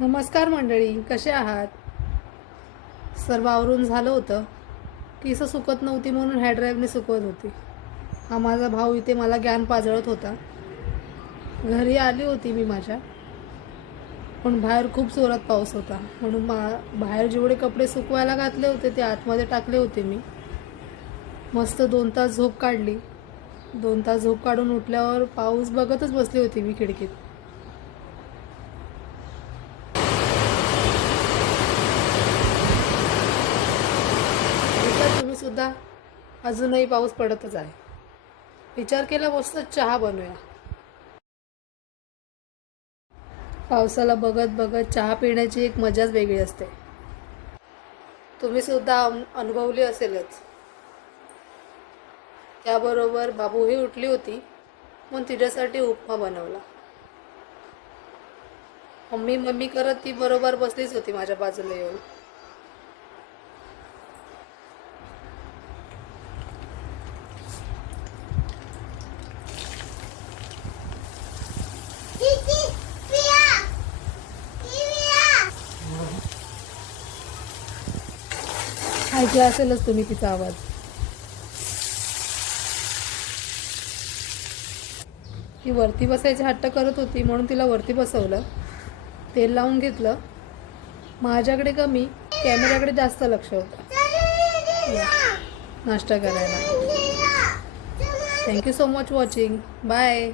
नमस्कार मंडळी, कसे आहात? सर्व आवरून झालं होतं. केस सुकत नव्हती म्हणून हेअर ड्रायरने सुकवत होती. हा माझा भाऊ इथे मला ज्ञान पाजळत होता. घरी आली होती मी माझ्या, पण बाहेर खूप जोरात पाऊस होता म्हणून बाहेर जेवढे कपडे सुकवायला घातले होते ते आतमध्ये टाकले होते मी. मस्त 2 तास झोप काढली. 2 तास झोप काढून उठल्यावर पाऊस बघतच बसली होती मी खिडकीत. तुम्ही सुद्धा अजूनही पाऊस पडतच आहे. विचार केला मस्त चहा बनवूया. पावसाला बघत बघत चहा पिण्याची एक मजाच वेगळी असते. तुम्ही सुद्धा अनुभवली असेलच. त्याबरोबर बाबूही उठली होती म्हणून तिच्यासाठी उपमा बनवला. मम्मी मम्मी करत ती बरोबर बसलीच होती माझ्या बाजूला येऊन. ऐकला असेलच तुम्ही तिचा आवाज. ती वरती बसायची हट्ट करत होती म्हणून तिला वरती बसवलं. तेल लावून घेतलं. माझ्याकडे कमी, कॅमेऱ्याकडे जास्त लक्ष होतं नाश्ता करायला. Thank you so much watching. Bye.